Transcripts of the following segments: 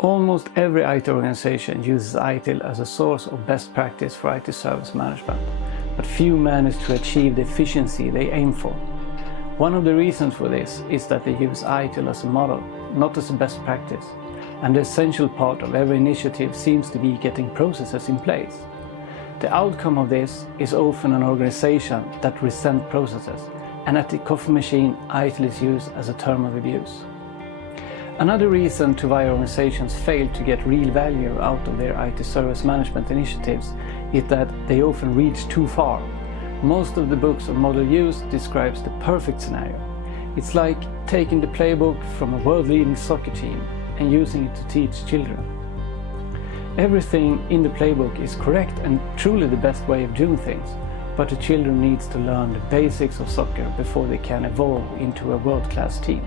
Almost every IT organization uses ITIL as a source of best practice for IT service management, but few manage to achieve the efficiency they aim for. One of the reasons for this is that they use ITIL as a model, not as a best practice, and the essential part of every initiative seems to be getting processes in place. The outcome of this is often an organization that resents processes, and at the coffee machine, ITIL is used as a term of abuse. Another reason to why organizations fail to get real value out of their IT service management initiatives is that they often reach too far. Most of the books on model use describes the perfect scenario. It's like taking the playbook from a world-leading soccer team and using it to teach children. Everything in the playbook is correct and truly the best way of doing things, but the children need to learn the basics of soccer before they can evolve into a world-class team.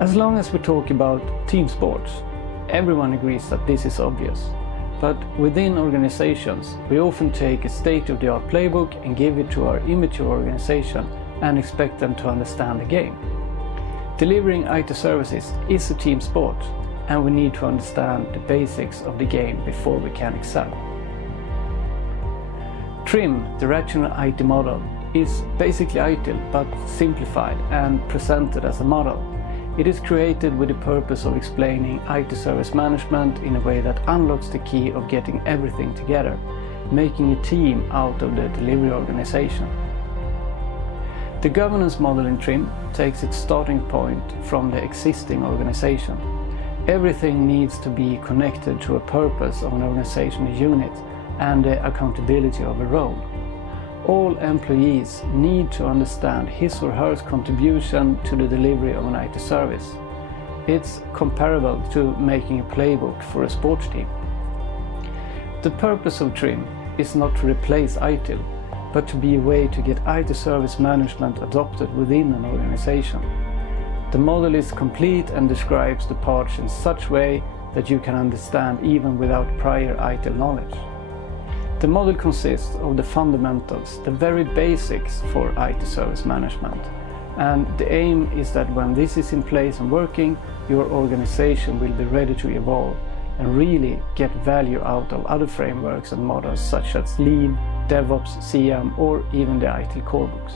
As long as we talk about team sports, everyone agrees that this is obvious. But within organizations, we often take a state-of-the-art playbook and give it to our immature organization and expect them to understand the game. Delivering IT services is a team sport, and we need to understand the basics of the game before we can excel. TRIM, the rational IT model, is basically ITIL but simplified and presented as a model. It is created with the purpose of explaining IT service management in a way that unlocks the key of getting everything together, making a team out of the delivery organization. The governance model in TRIM takes its starting point from the existing organization. Everything needs to be connected to a purpose of an organizational unit and the accountability of a role. All employees need to understand his or her contribution to the delivery of an IT service. It's comparable to making a playbook for a sports team. The purpose of TRIM is not to replace ITIL, but to be a way to get IT service management adopted within an organization. The model is complete and describes the parts in such a way that you can understand even without prior ITIL knowledge. The model consists of the fundamentals, the very basics for IT service management. And the aim is that when this is in place and working, your organization will be ready to evolve and really get value out of other frameworks and models such as Lean, DevOps, CM, or even the ITIL core books.